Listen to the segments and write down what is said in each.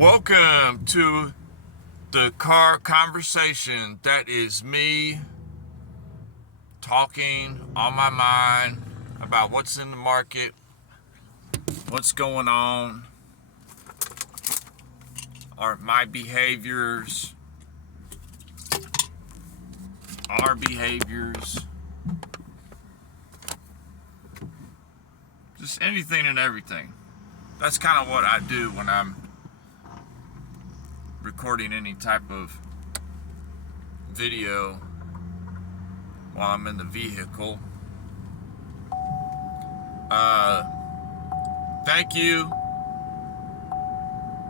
Welcome to the car conversation. That is me talking on my mind about what's in the market, what's going on, or my behaviors, our behaviors, just anything and everything. That's kind of what I do when I'm recording any type of video while I'm in the vehicle. Thank you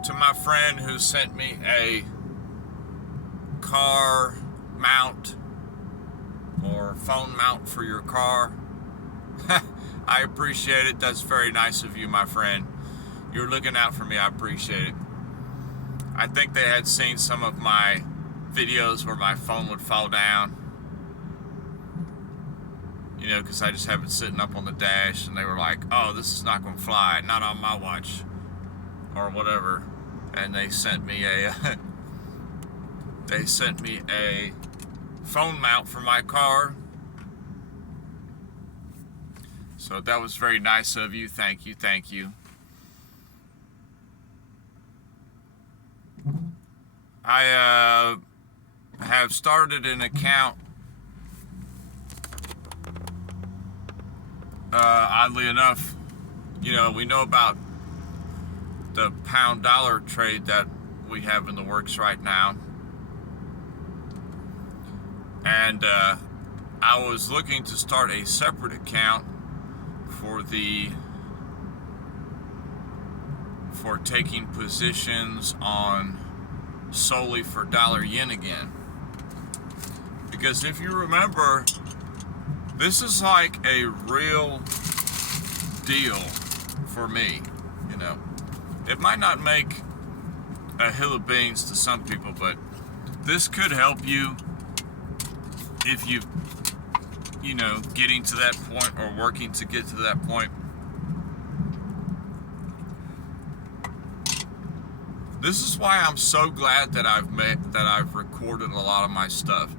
to my friend who sent me a car mount or phone mount for your car. I appreciate it. That's very nice of you, my friend. You're looking out for me. I appreciate it. I think they had seen some of my videos where my phone would fall down, you know, because I just have it sitting up on the dash, and they were like, oh, this is not going to fly, not on my watch, or whatever. And they sent me a phone mount for my car. So that was very nice of you. Thank you. I have started an account. Oddly enough, you know, we know about the pound dollar trade that we have in the works right now. And I was looking to start a separate account for taking positions on solely for dollar yen again, because if you remember, this is like a real deal for me. You know, it might not make a hill of beans to some people, but this could help you if you know, getting to that point or working to get to that point. This is why I'm so glad that I've recorded a lot of my stuff.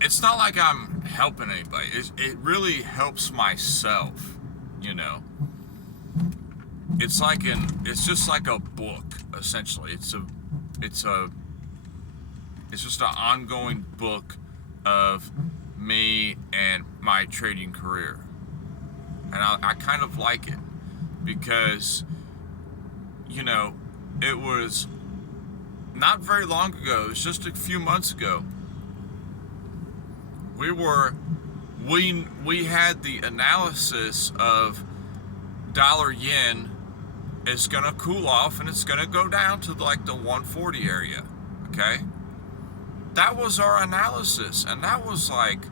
It's not like I'm helping anybody. It really helps myself, you know. It's just like a book, essentially. It's just an ongoing book of me and my trading career. And I kind of like it because, you know, it was not very long ago, it was just a few months ago, we had the analysis of dollar yen is gonna cool off and it's gonna go down to like the 140 area. Okay, that was our analysis, and that was like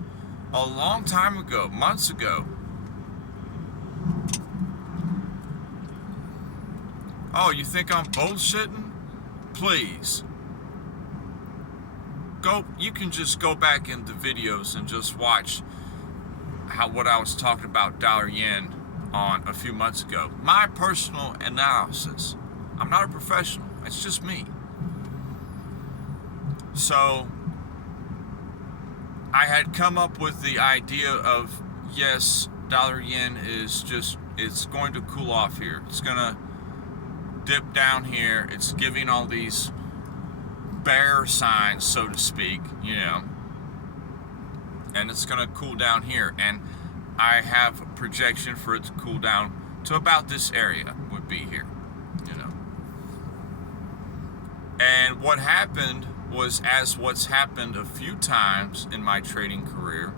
a long time ago, months ago. Oh, you think I'm bullshitting? Please. You can just go back in the videos and just watch what I was talking about dollar yen on a few months ago. My personal analysis. I'm not a professional. It's just me. So, I had come up with the idea of, yes, dollar yen is it's going to cool off here. It's going to dip down here. It's giving all these bear signs, so to speak, you know, and it's going to cool down here. And I have a projection for it to cool down to about this area would be here, you know. And what happened was, as what's happened a few times in my trading career,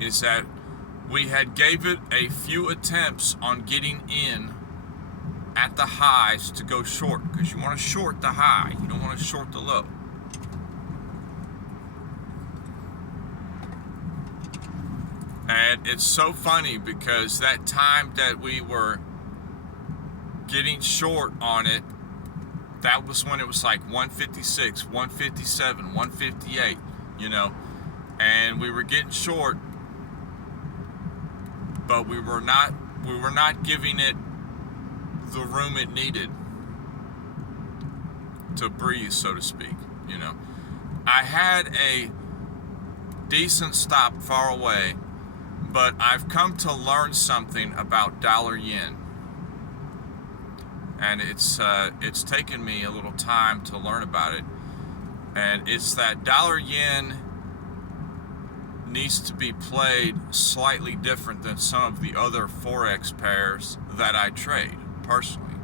is that we had gave it a few attempts on getting in at the highs to go short, because you want to short the high, you don't want to short the low. And it's so funny because that time that we were getting short on it, that was when it was like 156, 157, 158, you know, and we were getting short, but we were not giving it the room it needed. breathe, so to speak. You know, I had a decent stop far away, but I've come to learn something about dollar yen, and it's taken me a little time to learn about it. And it's that dollar yen needs to be played slightly different than some of the other forex pairs that I trade personally.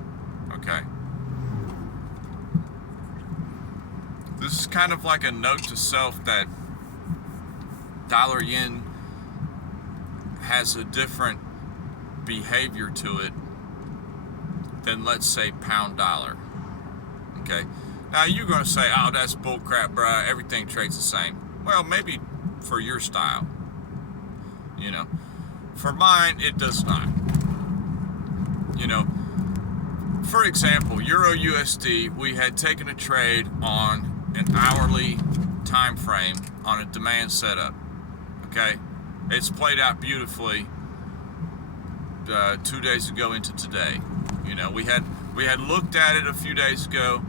Okay, this is kind of like a note to self that dollar yen has a different behavior to it than, let's say, pound dollar. Okay, now you're going to say, oh, that's bullcrap, bruh, everything trades the same. Well, maybe for your style, you know. For mine, it does not. You know, for example, Euro USD, we had taken a trade on an hourly time frame on a demand setup. Okay, it's played out beautifully 2 days ago into today. You know, we had looked at it a few days ago.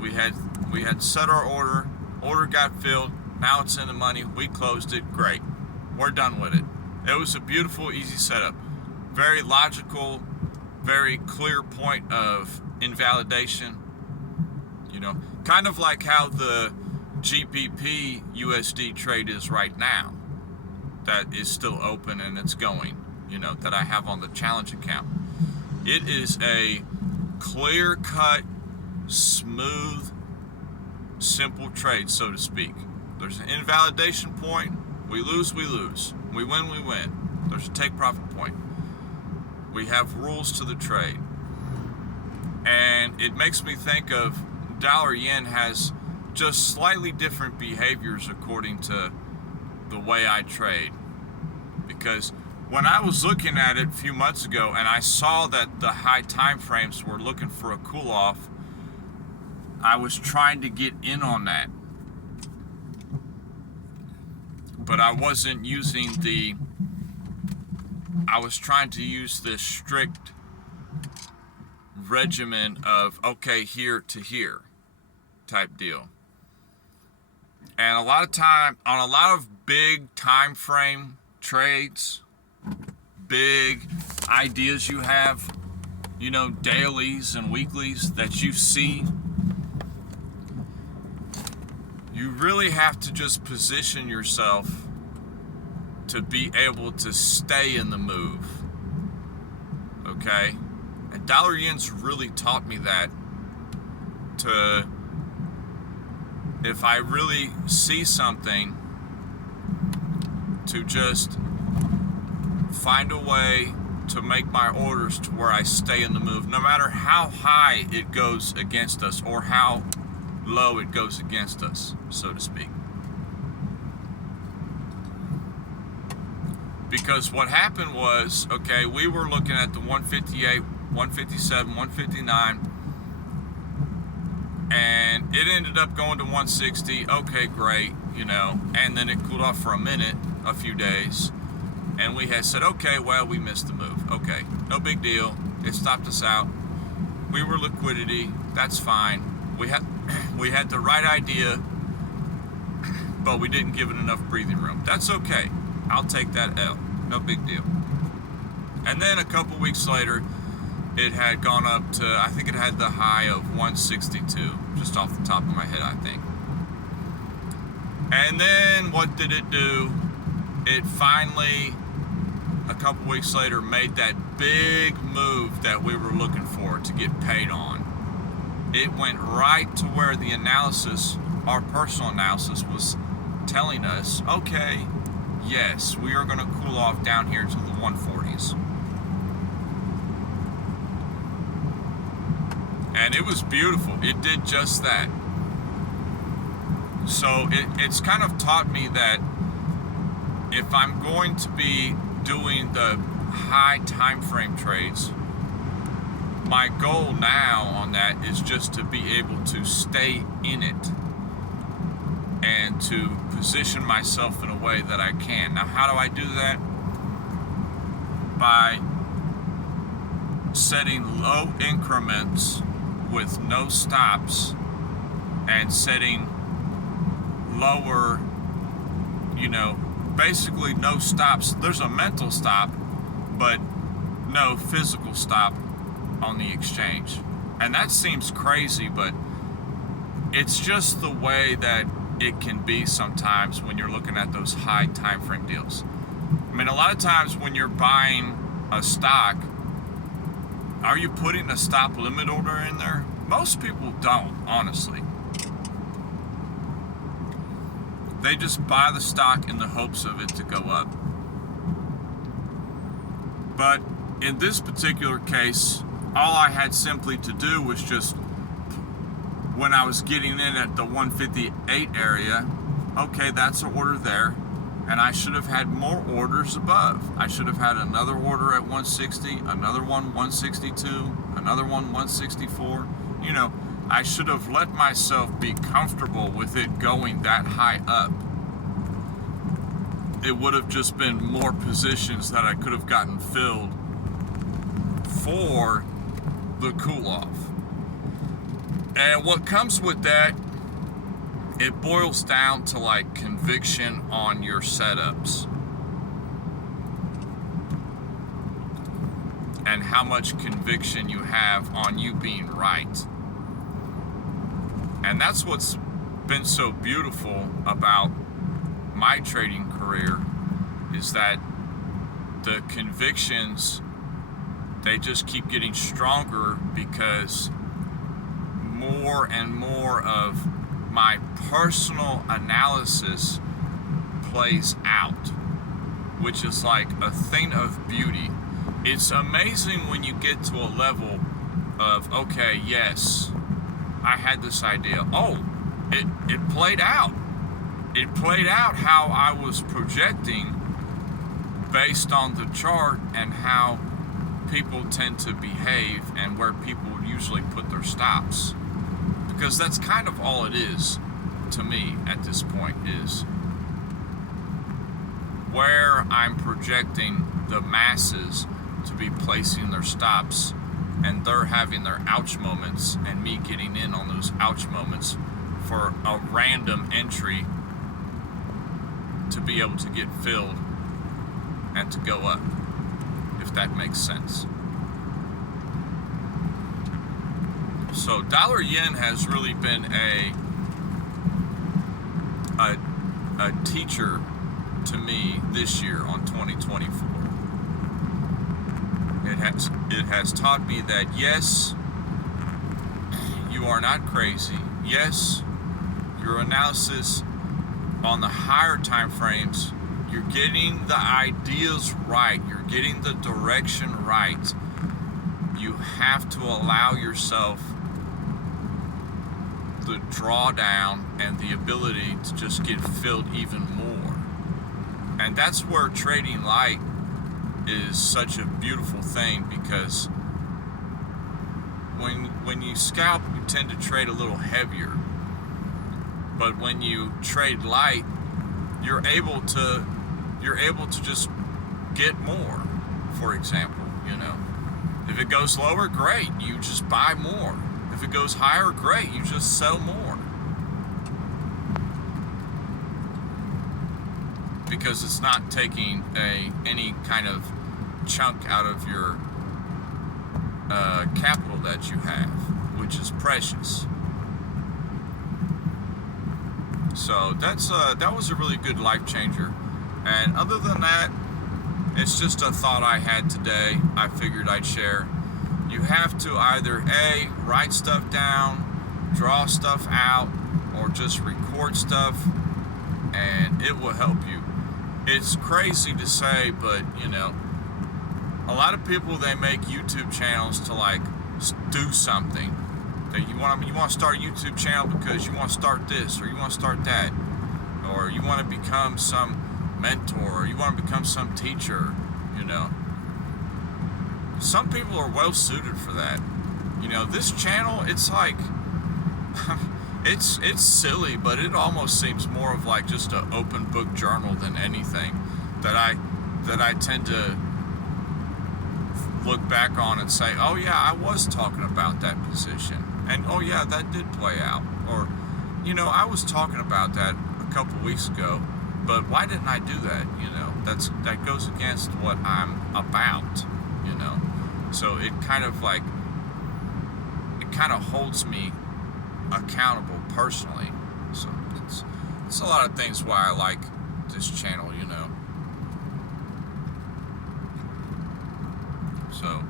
We had set our order got filled. Now it's in the money. We closed it. Great, we're done with it. It was a beautiful, easy setup. Very logical, very clear point of invalidation. You know, kind of like how the GPP USD trade is right now. That is still open and it's going, you know, that I have on the challenge account. It is a clear-cut, smooth, simple trade, so to speak. There's an invalidation point. We lose, we lose. We win, we win. There's a take profit point. We have rules to the trade. And it makes me think of dollar yen has just slightly different behaviors according to the way I trade. Because when I was looking at it a few months ago and I saw that the high time frames were looking for a cool off, I was trying to get in on that. But I wasn't using I was trying to use this strict regimen of, okay, here to here type deal. And a lot of time, on a lot of big time frame trades, big ideas you have, you know, dailies and weeklies that you see, you really have to just position yourself to be able to stay in the move. Okay? And dollar yen's really taught me that, to, if I really see something, to just find a way to make my orders to where I stay in the move, no matter how high it goes against us or how low it goes against us, so to speak. Because what happened was, okay, we were looking at the 158, 157, 159, and it ended up going to 160. Okay, great, you know, and then it cooled off for a minute, a few days, and we had said, okay, well, we missed the move. Okay, no big deal. It stopped us out. We were liquidity. That's fine. We had the right idea, but we didn't give it enough breathing room. That's okay. I'll take that L. No big deal. And then a couple weeks later, it had gone up to, I think it had the high of 162, just off the top of my head, I think. And then what did it do? It finally, a couple weeks later, made that big move that we were looking for to get paid on. It went right to where the analysis, our personal analysis, was telling us, okay, yes, we are going to cool off down here to the 140s. And it was beautiful. It did just that. So it's kind of taught me that if I'm going to be doing the high time frame trades, my goal now on that is just to be able to stay in it and to position myself in a way that I can. Now, how do I do that? By setting low increments with no stops and setting lower, you know, basically no stops. There's a mental stop, but no physical stop on the exchange. And that seems crazy, but it's just the way that it can be sometimes when you're looking at those high time frame deals. I mean, a lot of times when you're buying a stock, are you putting a stop limit order in there? Most people don't, honestly. They just buy the stock in the hopes of it to go up. But in this particular case, all I had simply to do was just, when I was getting in at the 158 area, okay, that's an order there, and I should have had more orders above. I should have had another order at 160, another one 162, another one 164. You know, I should have let myself be comfortable with it going that high up. It would have just been more positions that I could have gotten filled for the cool-off. And what comes with that, it boils down to like conviction on your setups and how much conviction you have on you being right. And that's what's been so beautiful about my trading career, is that the convictions, they just keep getting stronger because more and more of my personal analysis plays out, which is like a thing of beauty. It's amazing when you get to a level of, okay, yes, I had this idea. Oh, it played out. It played out how I was projecting based on the chart and how people tend to behave and where people usually put their stops. Because that's kind of all it is to me at this point, is where I'm projecting the masses to be placing their stops, and they're having their ouch moments and me getting in on those ouch moments for a random entry to be able to get filled and to go up, if that makes sense. So dollar yen has really been a teacher to me this year on 2024. It has taught me that yes, you are not crazy. Yes, your analysis on the higher time frames, you're getting the ideas right, you're getting the direction right. You have to allow yourself the drawdown and the ability to just get filled even more. And that's where trading light is such a beautiful thing, because when you scalp, you tend to trade a little heavier. But when you trade light, you're able to just get more. For example, you know, if it goes lower, great, you just buy more. If it goes higher, great, you just sell more. Because it's not taking any kind of chunk out of your capital that you have, which is precious. So that was a really good life changer. And other than that, it's just a thought I had today. I figured I'd share. You have to either A, write stuff down, draw stuff out, or just record stuff, and it will help you. It's crazy to say, but you know, a lot of people, they make YouTube channels to like do something. That you want to start a YouTube channel because you want to start this, or you want to start that, or you want to become some mentor, or you want to become some teacher, you know. Some people are well suited for that. You know, this channel, it's like, it's silly, but it almost seems more of like just an open book journal than anything that I tend to look back on and say, oh yeah, I was talking about that position, and oh yeah, that did play out. Or you know, I was talking about that a couple weeks ago, but why didn't I do that? You know, that goes against what I'm about, you know. So it kind of holds me accountable personally. So it's a lot of things why I like this channel, you know. So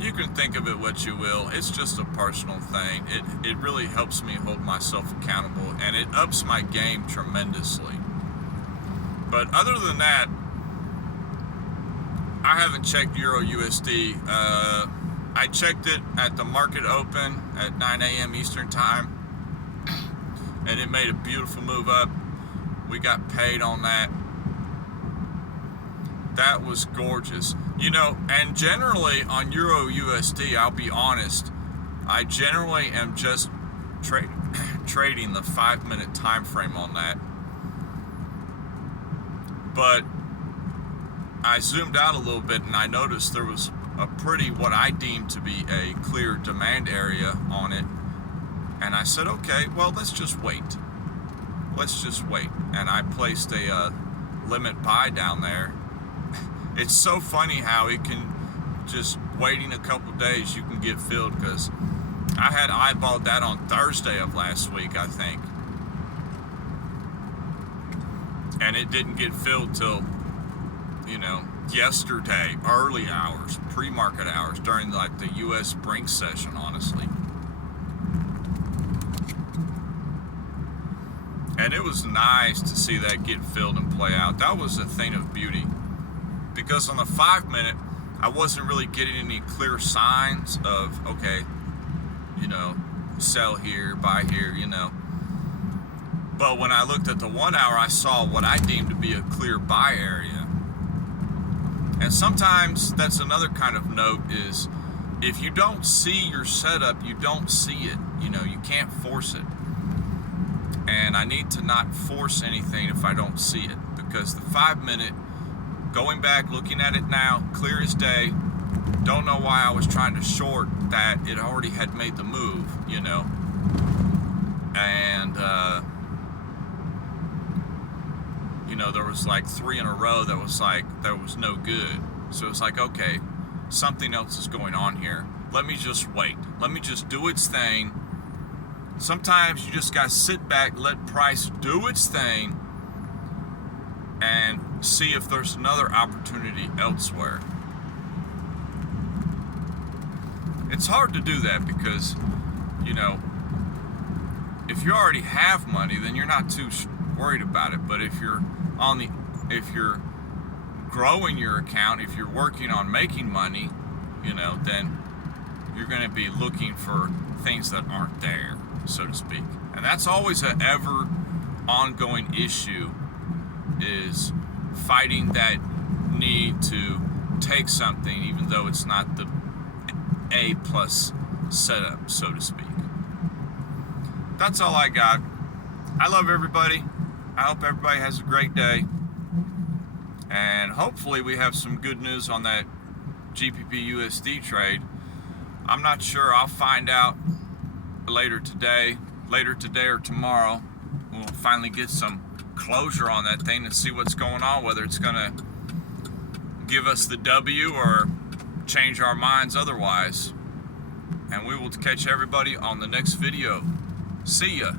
you can think of it what you will. It's just a personal thing. It really helps me hold myself accountable, and it ups my game tremendously. But other than that, I haven't checked Euro USD. I checked it at the market open at 9 a.m. Eastern time, and it made a beautiful move up. We got paid on that. That was gorgeous. You know, and generally on Euro USD, I'll be honest, I generally am just trading the 5-minute time frame on that. But I zoomed out a little bit and I noticed there was a pretty, what I deemed to be a clear demand area on it. And I said, okay, well, let's just wait. Let's just wait. And I placed a limit buy down there. It's so funny how it can, just waiting a couple days, you can get filled, because I had eyeballed that on Thursday of last week, I think. And it didn't get filled till, you know, yesterday, early hours, pre-market hours, during like the US Brink session, honestly. And it was nice to see that get filled and play out. That was a thing of beauty. Because on the 5-minute, I wasn't really getting any clear signs of, okay, you know, sell here, buy here, you know. But when I looked at the 1 hour, I saw what I deemed to be a clear buy area. And sometimes that's another kind of note, is if you don't see your setup, you don't see it. You know, you can't force it. And I need to not force anything if I don't see it. Because the 5-minute, going back, looking at it now, clear as day, don't know why I was trying to short that. It already had made the move, you know. And, you know, there was like 3 in a row that was no good. So it was like, okay, something else is going on here. Let me just wait. Let me just do its thing. Sometimes you just gotta sit back, let price do its thing, and see if there's another opportunity elsewhere. It's hard to do that because, you know, if you already have money, then you're not too worried about it. But if you're growing your account, if you're working on making money, you know, then you're going to be looking for things that aren't there, so to speak. And that's always an ever ongoing issue, is fighting that need to take something even though it's not the A+ setup, so to speak. That's all I got. I love everybody. I hope everybody has a great day. And hopefully we have some good news on that GBP USD trade. I'm not sure. I'll find out later today or tomorrow. We'll finally get some closure on that thing and see what's going on, whether it's gonna give us the W or change our minds otherwise. And we will catch everybody on the next video. See ya.